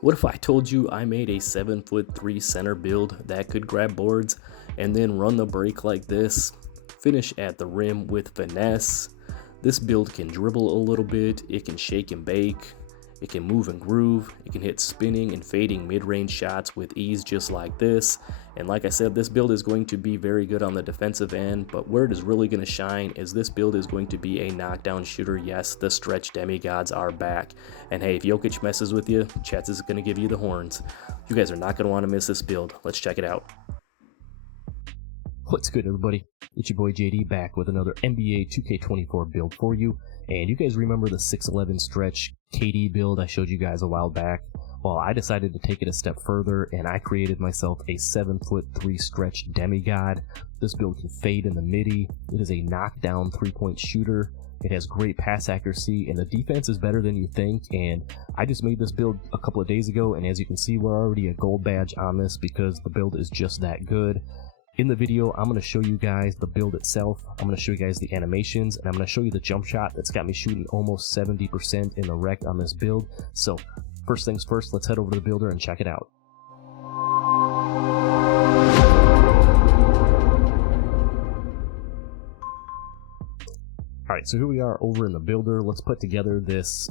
What if I told you I made a 7'3" center build that could grab boards and then run the break like this, finish at the rim with finesse? This build can dribble a little bit, it can shake and bake, it can move and groove, it can hit spinning and fading mid-range shots with ease just like this. And like I said, this build is going to be very good on the defensive end, but where it is really going to shine is this build is going to be a knockdown shooter. Yes, the stretch demigods are back. And hey, if Jokic messes with you, Chats is going to give you the horns. You guys are not going to want to miss this build. Let's check it out. What's good, everybody? It's your boy JD back with another NBA 2K24 build for you. And you guys remember the 6'11 stretch KD build I showed you guys a while back? Well, I decided to take it a step further and I created myself a 7'3" stretch demigod. This build can fade in the midi. It is a knockdown three-point shooter. It has great pass accuracy and the defense is better than you think. And I just made this build a couple of days ago, and as you can see, we're already a gold badge on this because the build is just that good. In the video, I'm going to show you guys the build itself, I'm going to show you guys the animations, and I'm going to show you the jump shot that's got me shooting almost 70% in the rec on this build. So first things first, let's head over to the builder and check it out. Alright, so here we are over in the builder. Let's put together this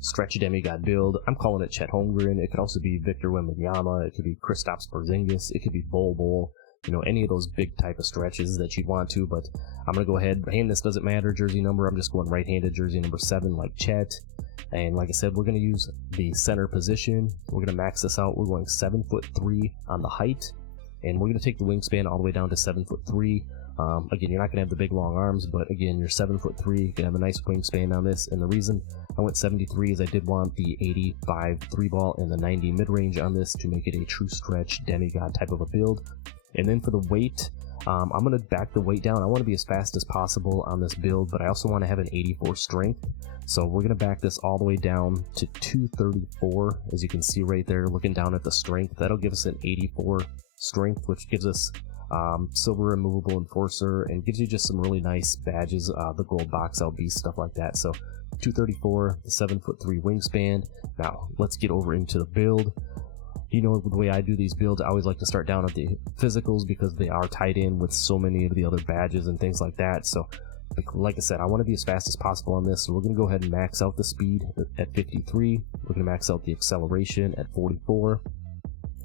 stretch demigod build. I'm calling it Chet Holmgren. It could also be Victor Wembanyama. It could be Kristaps Porzingis. It could be Bol. You know, any of those big type of stretches that you'd want to, but I'm going to go ahead. Hand, this doesn't matter, jersey number. I'm just going right-handed, jersey number 7 like Chet. And like I said, we're going to use the center position. We're going to max this out. We're going 7'3" on the height. And we're going to take the wingspan all the way down to 7'3". Again, you're not going to have the big long arms, but again, you're 7'3". You can have a nice wingspan on this. And the reason I went 73 is I did want the 85 3-ball and the 90 mid-range on this to make it a true stretch demigod type of a build. And then for the weight, I'm going to back the weight down. I want to be as fast as possible on this build, but I also want to have an 84 strength. So we're going to back this all the way down to 234, as you can see right there, looking down at the strength. That'll give us an 84 strength, which gives us silver immovable enforcer and gives you just some really nice badges, the gold box out beast, stuff like that. So 234, the 7'3" wingspan. Now let's get over into the build. You know, the way I do these builds, I always like to start down at the physicals because they are tied in with so many of the other badges and things like that. So, like I said, I want to be as fast as possible on this. So we're going to go ahead and max out the speed at 53. We're going to max out the acceleration at 44.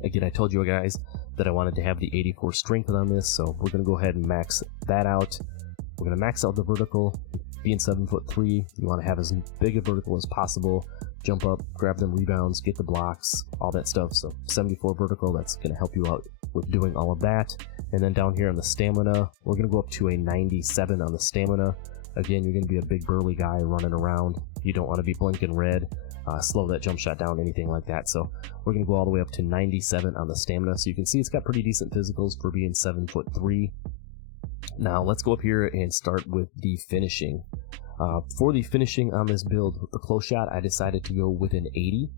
Again, I told you guys that I wanted to have the 84 strength on this, so we're going to go ahead and max that out. We're going to max out the vertical. Being 7'3", you want to have as big a vertical as possible. Jump up, grab them rebounds, get the blocks, all that stuff. So 74 vertical, that's going to help you out with doing all of that. And then down here on the stamina, we're going to go up to a 97 on the stamina. Again, you're going to be a big burly guy running around. You don't want to be blinking red, slow that jump shot down, anything like that. So we're going to go all the way up to 97 on the stamina. So you can see it's got pretty decent physicals for being 7'3". Now let's go up here and start with the finishing. For the finishing on this build, with the close shot, I decided to go with an 80.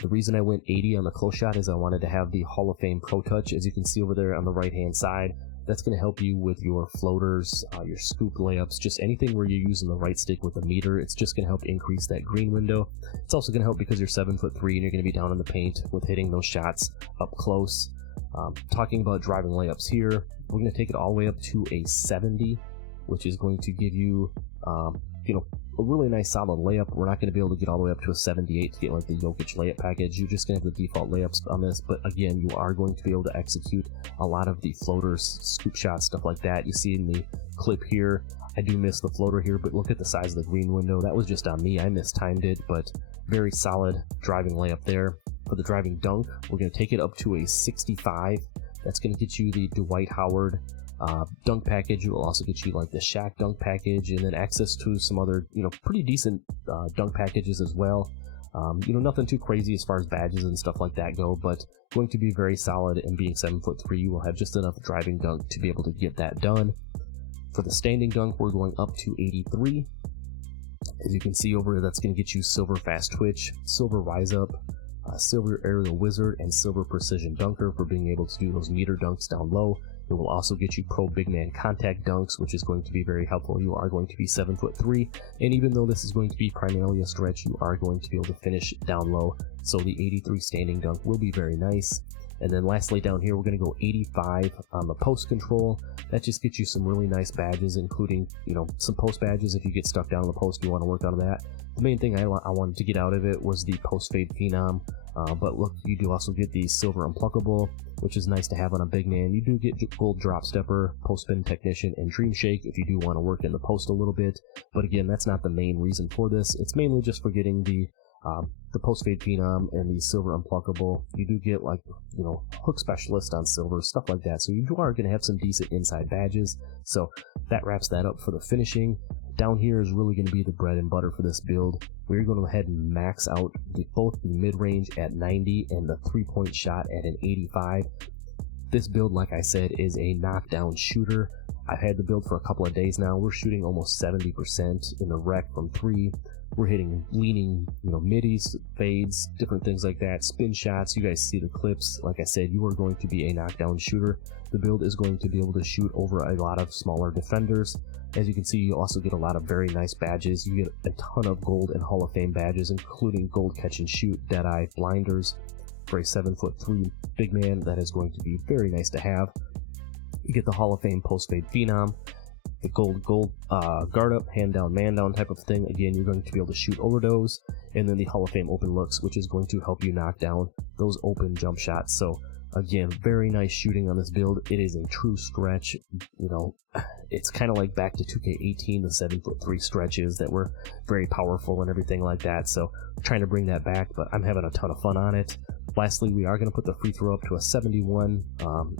The reason I went 80 on the close shot is I wanted to have the Hall of Fame Pro Touch, as you can see over there on the right hand side. That's going to help you with your floaters, your scoop layups, just anything where you're using the right stick with a meter. It's just going to help increase that green window. It's also going to help because you're 7'3" and you're going to be down in the paint with hitting those shots up close. Talking about driving layups here, we're going to take it all the way up to a 70, which is going to give you a really nice solid layup. We're not going to be able to get all the way up to a 78 to get like the Jokic layup package. You're just going to have the default layups on this, but again, you are going to be able to execute a lot of the floaters, scoop shots, stuff like that. You see in the clip here, I do miss the floater here, but look at the size of the green window. That was just on me. I mistimed it, but very solid driving layup there. For the driving dunk, we're going to take it up to a 65. That's going to get you the Dwight Howard dunk package. It will also get you like the Shaq dunk package, and then access to some other, pretty decent dunk packages as well. Nothing too crazy as far as badges and stuff like that go, but going to be very solid, and being 7'3", you will have just enough driving dunk to be able to get that done. For the standing dunk, we're going up to 83. As you can see over here, that's going to get you silver fast twitch, silver rise up, Silver Aerial Wizard, and Silver Precision Dunker for being able to do those meter dunks down low. It will also get you Pro Big Man Contact Dunks, which is going to be very helpful. You are going to be 7'3", and even though this is going to be primarily a stretch, you are going to be able to finish down low, so the 83 standing dunk will be very nice. And then lastly down here, we're going to go 85 on the post control. That just gets you some really nice badges, including, some post badges. If you get stuck down in the post, you want to work on that. The main thing I wanted to get out of it was the post fade phenom. But look, you do also get the silver unpluckable, which is nice to have on a big man. You do get gold drop stepper, post spin technician, and dream shake if you do want to work in the post a little bit. But again, that's not the main reason for this. It's mainly just for getting the post fade phenom and the silver unpluckable. You do get hook specialist on silver, stuff like that. So you are going to have some decent inside badges. So that wraps that up for the finishing. Down here is really going to be the bread and butter for this build. We're going to go ahead and max out both the mid-range at 90 and the 3-point shot at an 85. This build, like I said, is a knockdown shooter. I've had the build for a couple of days now. We're shooting almost 70% in the rec from 3. We're hitting leaning, middies, fades, different things like that, spin shots. You guys see the clips. Like I said, you are going to be a knockdown shooter. The build is going to be able to shoot over a lot of smaller defenders. As you can see, you also get a lot of very nice badges. You get a ton of gold and Hall of Fame badges, including gold catch and shoot, Deadeye blinders for a 7'3" big man. That is going to be very nice to have. You get the Hall of Fame post fade phenom, the gold guard up, hand down, man down type of thing. Again, you're going to be able to shoot over those, and then the Hall of Fame open looks, which is going to help you knock down those open jump shots. So again, very nice shooting on this build. It is a true stretch. It's kind of like back to 2K18, the 7'3" stretches that were very powerful and everything like that. So I'm trying to bring that back, but I'm having a ton of fun on it. Lastly, we are going to put the free throw up to a 71.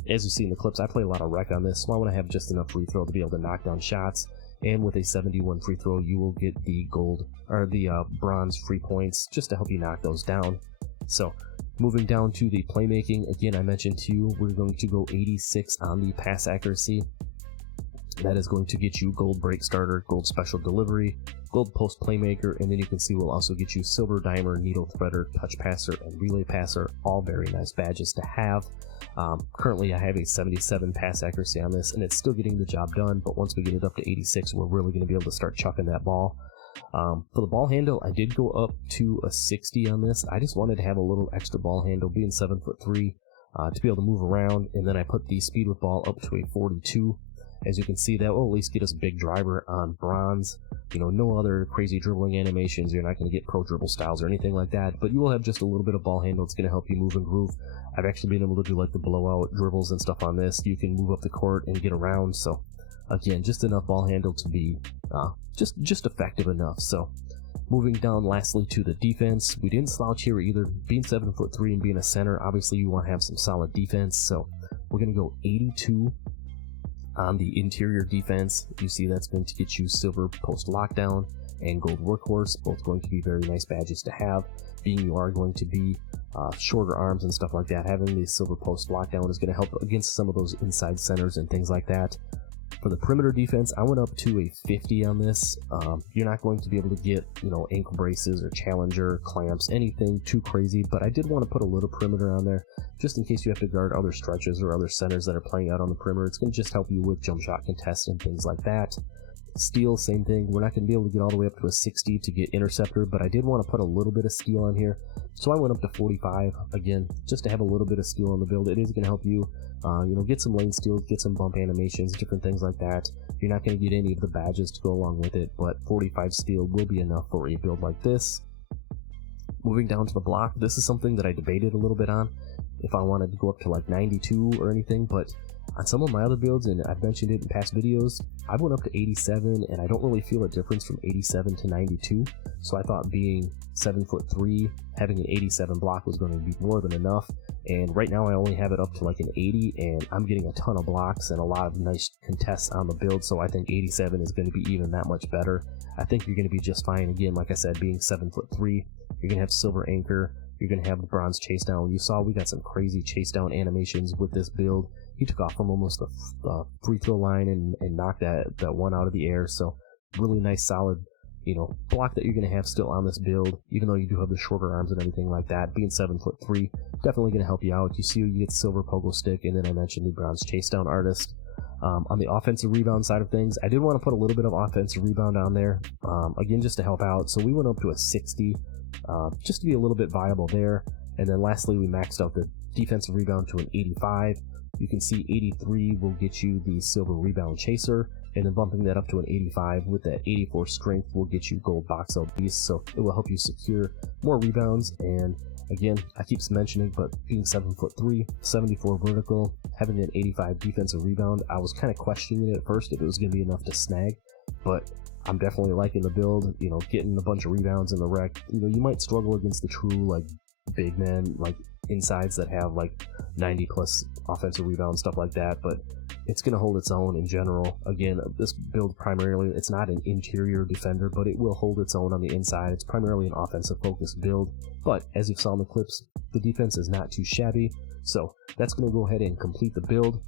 As you see in the clips, I play a lot of rec on this, so I want to have just enough free throw to be able to knock down shots. And with a 71 free throw, you will get the gold or the bronze free points just to help you knock those down. So moving down to the playmaking, again, I mentioned to you, we're going to go 86 on the pass accuracy. That is going to get you gold break starter, gold special delivery, gold post playmaker, and then you can see we'll also get you silver dimer, needle threader, touch passer, and relay passer. All very nice badges to have. Currently I have a 77 pass accuracy on this, and it's still getting the job done, but once we get it up to 86, we're really going to be able to start chucking that ball. For the ball handle, I did go up to a 60 on this. I just wanted to have a little extra ball handle, being 7'3", to be able to move around, and then I put the speed with ball up to a 42. As you can see, that will at least get us big driver on bronze. No other crazy dribbling animations. You're not going to get pro dribble styles or anything like that, but you will have just a little bit of ball handle. It's going to help you move and groove. I've actually been able to do like the blowout dribbles and stuff on this. You can move up the court and get around. So again, just enough ball handle to be just effective enough. So moving down lastly to the defense, we didn't slouch here either. Being 7'3" and being a center, obviously you want to have some solid defense. So we're going to go 82 on the interior defense. You see that's going to get you silver post lockdown and gold workhorse, both going to be very nice badges to have. Being you are going to be shorter arms and stuff like that, having the silver post lockdown is going to help against some of those inside centers and things like that. For the perimeter defense, I went up to a 50 on this. You're not going to be able to get, ankle braces or challenger, clamps, anything too crazy, but I did want to put a little perimeter on there, just in case you have to guard other stretches or other centers that are playing out on the perimeter. It's going to just help you with jump shot contests and things like that. Steal, same thing. We're not going to be able to get all the way up to a 60 to get interceptor, but I did want to put a little bit of steal on here, so I went up to 45, again, just to have a little bit of steal on the build. It is going to help you, get some lane steals, get some bump animations, different things like that. You're not going to get any of the badges to go along with it, but 45 steal will be enough for a build like this. Moving down to the block, this is something that I debated a little bit on, if I wanted to go up to like 92 or anything, but on some of my other builds, and I've mentioned it in past videos, I went up to 87, and I don't really feel a difference from 87 to 92, so I thought being 7'3", having an 87 block was going to be more than enough, and right now I only have it up to like an 80, and I'm getting a ton of blocks and a lot of nice contests on the build, so I think 87 is going to be even that much better. I think you're going to be just fine. Again, like I said, being 7'3", you're going to have silver anchor, you're going to have the bronze chase down. You saw we got some crazy chase down animations with this build. He took off from almost the free throw line and knocked that one out of the air. So really nice, solid block that you're going to have still on this build, even though you do have the shorter arms and everything like that. Being 7'3", definitely going to help you out. You see you get silver pogo stick, and then I mentioned the bronze chase down artist. On the offensive rebound side of things, I did want to put a little bit of offensive rebound on there, again, just to help out. So we went up to a 60, just to be a little bit viable there. And then lastly, we maxed out the defensive rebound to an 85. You can see 83 will get you the silver rebound chaser, and then bumping that up to an 85 with that 84 strength will get you gold box out beast. So it will help you secure more rebounds. And again, I keep mentioning, but being 7'3", 74 vertical, having an 85 defensive rebound, I was kind of questioning it at first if it was going to be enough to snag, but I'm definitely liking the build. Getting a bunch of rebounds in the rec. You might struggle against the true like big men, like insides that have like 90 plus offensive rebound, stuff like that, but it's going to hold its own in general. Again, this build primarily, it's not an interior defender, but it will hold its own on the inside. It's primarily an offensive focused build, but as you saw in the clips, the defense is not too shabby. So that's going to go ahead and complete the build.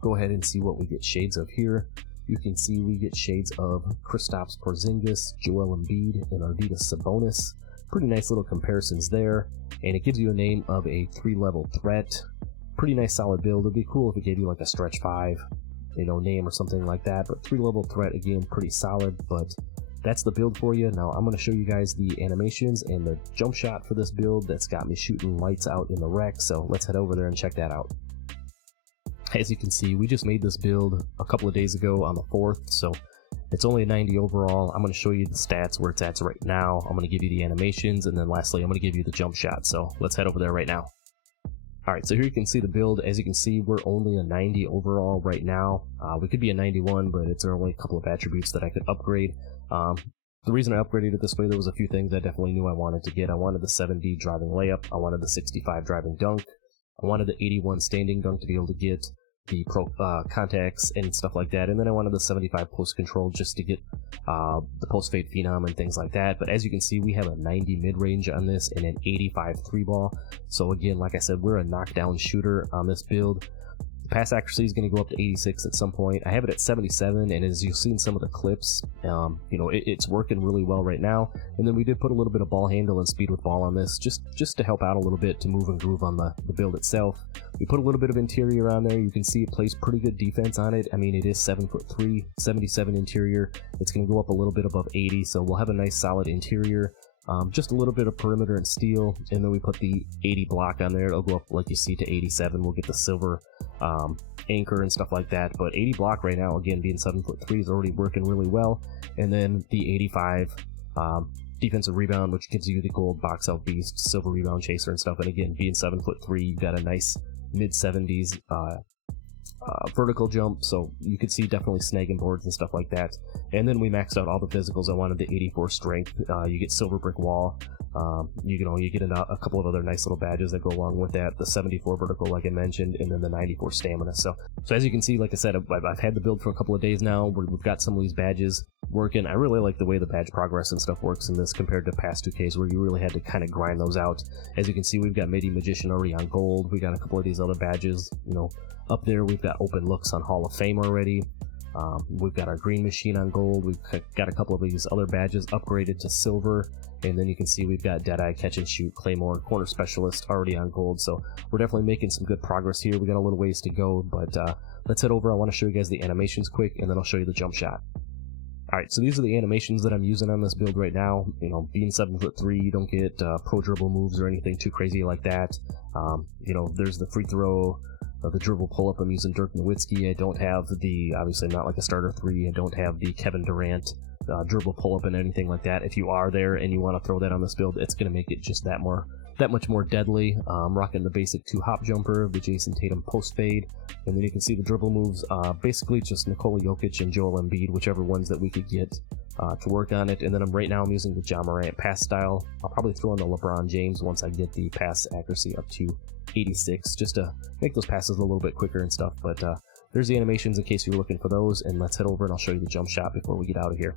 Go ahead and see what we get shades of here. You can see we get shades of Kristaps Porzingis, Joel Embiid, and Arvydas Sabonis. Pretty nice little comparisons there, and it gives you a name of a 3-level threat. Pretty nice solid build. It'd be cool if it gave you like a stretch 5, name or something like that, but 3-level threat, again, pretty solid. But that's the build for you. Now I'm going to show you guys the animations and the jump shot for this build that's got me shooting lights out in the rec, so let's head over there and check that out. As you can see, we just made this build a couple of days ago on the 4th, so it's only a 90 overall. I'm going to show you the stats where it's at right now. I'm going to give you the animations, and then lastly, I'm going to give you the jump shot. So let's head over there right now. Alright, so here you can see the build. As you can see, we're only a 90 overall right now. We could be a 91, but it's only a couple of attributes that I could upgrade. The reason I upgraded it this way, there was a few things I definitely knew I wanted to get. I wanted the 70 driving layup. I wanted the 65 driving dunk. I wanted the 81 standing dunk to be able to get the pro contacts and stuff like that, and then I wanted the 75 post control just to get the post fade phenom and things like that. But as you can see, we have a 90 mid range on this and an 85 3 ball. So again, like I said, we're a knockdown shooter on this build. The pass accuracy is going to go up to 86 at some point. I have it at 77, and as you'll see in some of the clips, it's working really well right now. And then we did put a little bit of ball handle and speed with ball on this, just to help out a little bit to move and groove on the build itself. We put a little bit of interior on there. You can see it plays pretty good defense on it. I mean, it is 7'3", 77 interior. It's going to go up a little bit above 80, so we'll have a nice solid interior. Just a little bit of perimeter and steel, and then we put the 80 block on there. It'll go up, like you see, to 87. We'll get the silver anchor and stuff like that, but 80 block right now, again, being 7'3", is already working really well. And then the 85 defensive rebound, which gives you the gold box out beast, silver rebound chaser and stuff. And again, being 7'3", you've got a nice mid-70s vertical jump, so you could see definitely snagging boards and stuff like that. And then we maxed out all the physicals. I wanted the 84 strength. You get silver brick wall. You get a couple of other nice little badges that go along with that. The 74 vertical, like I mentioned, and then the 94 stamina. So as you can see, like I said, I've had the build for a couple of days now. We've got some of these badges working. I really like the way the badge progress and stuff works in this compared to past 2Ks where you really had to kind of grind those out. As you can see, we've got Midi Magician already on gold. We got a couple of these other badges, up there. We've got open looks on Hall of Fame already. We've got our green machine on gold. We've got a couple of these other badges upgraded to silver, and then you can see we've got Deadeye, Catch and Shoot, Claymore, Corner Specialist already on gold. So we're definitely making some good progress here. We got a little ways to go, but let's head over. I want to show you guys the animations quick, and then I'll show you the jump shot. Alright, so these are the animations that I'm using on this build right now. Being 7'3", you don't get pro dribble moves or anything too crazy like that. There's the free throw, the dribble pull-up. I'm using Dirk Nowitzki. I don't have obviously not like a starter 3. I don't have the Kevin Durant dribble pull-up and anything like that. If you are there and you want to throw that on this build, it's going to make it just that much more deadly. I'm rocking the basic 2-hop jumper, the Jason Tatum post fade, and then you can see the dribble moves, basically just Nikola Jokic and Joel Embiid, whichever ones that we could get to work on it. And then right now I'm using the Ja Morant pass style. I'll probably throw in the LeBron James once I get the pass accuracy up to 86, just to make those passes a little bit quicker and stuff. But there's the animations in case you're looking for those, and let's head over and I'll show you the jump shot before we get out of here.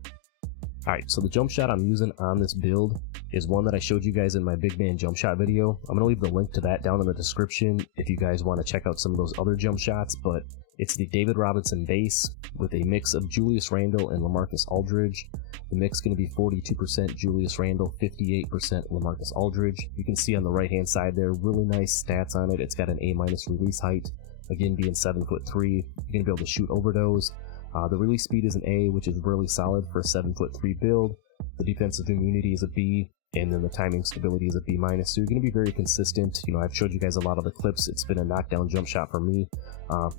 Alright, so the jump shot I'm using on this build is one that I showed you guys in my big man jump shot video. I'm going to leave the link to that down in the description if you guys want to check out some of those other jump shots, but It's the David Robinson base with a mix of Julius Randle and LaMarcus Aldridge. The mix going to be 42% Julius Randle, 58% LaMarcus Aldridge. You can see on the right hand side there, really nice stats on it. It's got an A- release height, again being 7'3". You're going to be able to shoot over those. The release speed is an A, which is really solid for a 7'3" build. The defensive immunity is a B, and then the timing stability is a B-. So you're going to be very consistent. You know, I've showed you guys a lot of the clips. It's been a knockdown jump shot for me.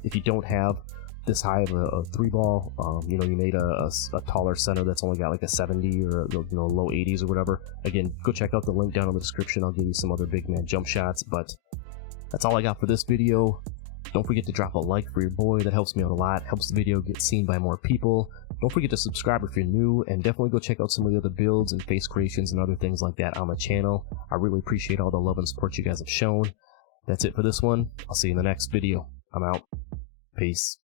If you don't have this high of a three ball, you know, you made a taller center that's only got like a 70 or low 80s or whatever, again, go check out the link down in the description. I'll give you some other big man jump shots. But that's all I got for this video. Don't forget to drop a like for your boy. That helps me out a lot, helps the video get seen by more people. Don't forget to subscribe if you're new, and definitely go check out some of the other builds and face creations and other things like that on the channel. I really appreciate all the love and support you guys have shown. That's it for this one. I'll see you in the next video. I'm out. Peace.